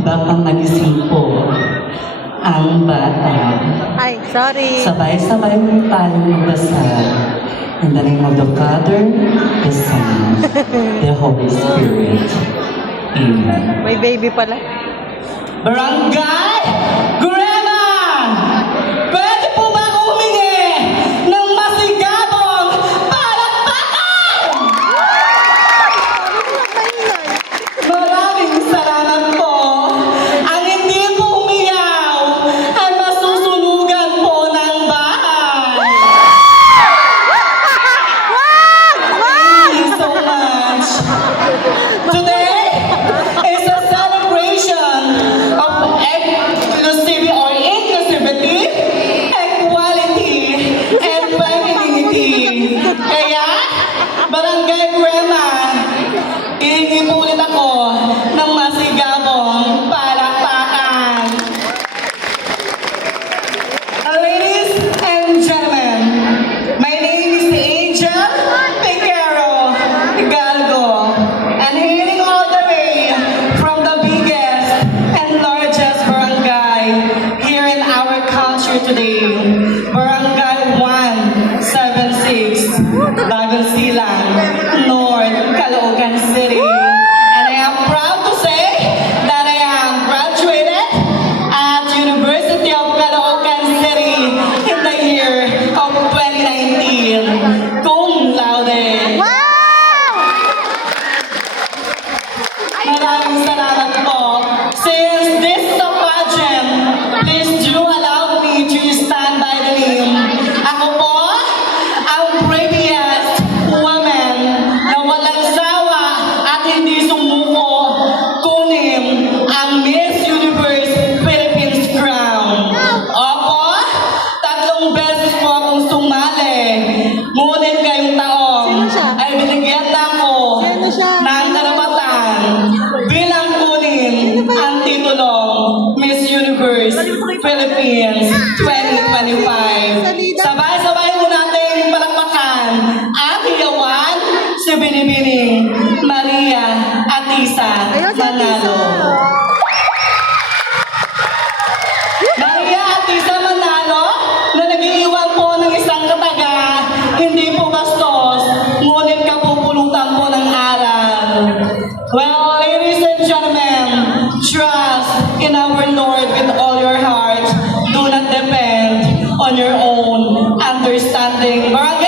baka magising po ang bata. Ay, sorry. Sabay-sabay tayo magdasal. In the name of the Father, the Son, the Holy Spirit. Amen. May baby pala. Barangay Grema! Pwede po ba humingi ng masigabong palakpakan? Maraming salamat po. Ang hindi po umiyaw ay masusunugan po ng bahay. Thank you so much. Today is a celebration of inclusivity, equality, and femininity. Kaya, Barangay Grema, hihingi po ulit ako ng masigabong palakpakan. Ladies and gentlemen, my name is Angel Piquero Galgo, and hailing all the way from the biggest and largest barangay here in our culture today, Barangay 176, Bagong Silang, North, Caloocan City. And I am proud to say that I am graduated at University of Caloocan City in the year of 2019, cum laude. Maraming salamat po. Since this is a pageant, please do allow me to stand by the name. Ako po, ang bravest woman na walang sawa at hindi sumuko, kunin ang Miss Universe Philippines crown. Opo, 3 beses po akong sumali. Ngunit ngayong taon Sino siya? ay binigyan na ako Sino siya? ng karapatan bilang kunin ang titulong Miss Universe Philippines 2025. Sabay-sabay mo natin palakpakan ang hiyawan si Binibining Maria Atisa Ayun, si Atisa. Manalo. Maria Atisa Manalo na nag-iiwan po ng isang kataga, hindi po bastos, ngunit kapupulutan po ng aral. Well, ladies and gentlemen, trust in our Lord with all your heart. Do not depend on your own understanding. Barangay